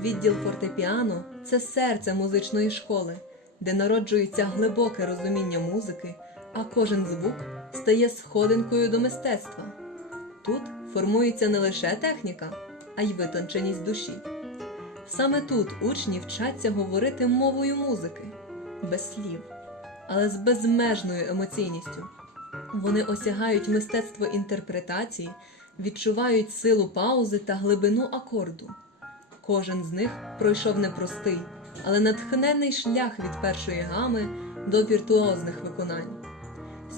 Відділ фортепіано це серце музичної школи, де народжується глибоке розуміння музики, а кожен звук стає сходинкою до мистецтва. Тут формується не лише техніка, а й витонченість душі. Саме тут учні вчаться говорити мовою музики, без слів, але з безмежною емоційністю. Вони осягають мистецтво інтерпретації, відчувають силу паузи та глибину акорду. Кожен з них пройшов непростий, але натхненний шлях від першої гами до віртуозних виконань.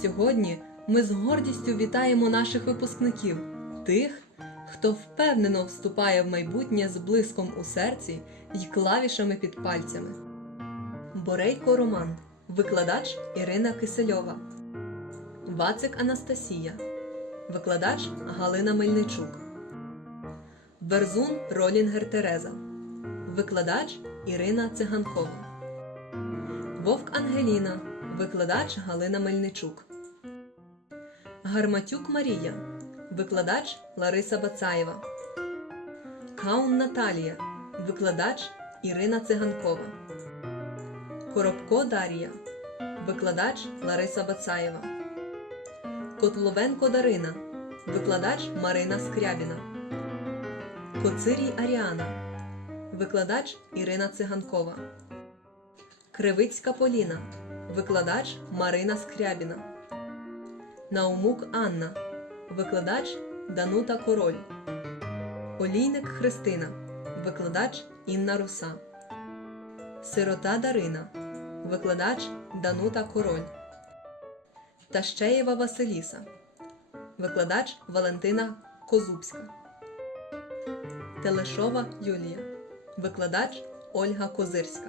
Сьогодні ми з гордістю вітаємо наших випускників, тих, хто впевнено вступає в майбутнє з блиском у серці й клавішами під пальцями. Борейко Роман, викладач Ірина Кисельова, Вацик Анастасія, викладач Галина Мельничук. Берзун Ролінгер Тереза, викладач Ірина Циганкова, Вовк Ангеліна, викладач Галина Мельничук, Гарматюк Марія, викладач Лариса Бацаєва, Каун Наталія, викладач Ірина Циганкова, Коробко Дар'я, викладач Лариса Бацаєва, Котловенко Дарина, викладач Марина Скрябіна. Коцирій Аріана, викладач Ірина Циганкова, Кривицька Поліна, викладач Марина Скрябіна, Наумук Анна, викладач Данута Король, Олійник Христина, викладач Інна Руса, Сирота Дарина, викладач Данута Король, Тащеєва Василіса, викладач Валентина Козубська. Телешова Юлія, викладач Ольга Козирська.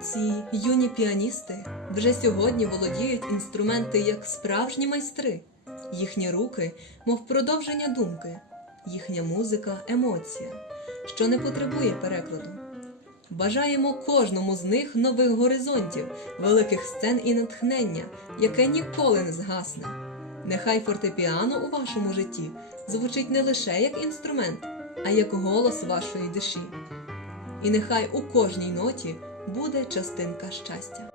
Ці юні піаністи вже сьогодні володіють інструменти як справжні майстри. Їхні руки, мов продовження думки, їхня музика емоція, що не потребує перекладу. Бажаємо кожному з них нових горизонтів, великих сцен і натхнення, яке ніколи не згасне. Нехай фортепіано у вашому житті звучить не лише як інструмент, а як голос вашої душі. І нехай у кожній ноті буде частинка щастя.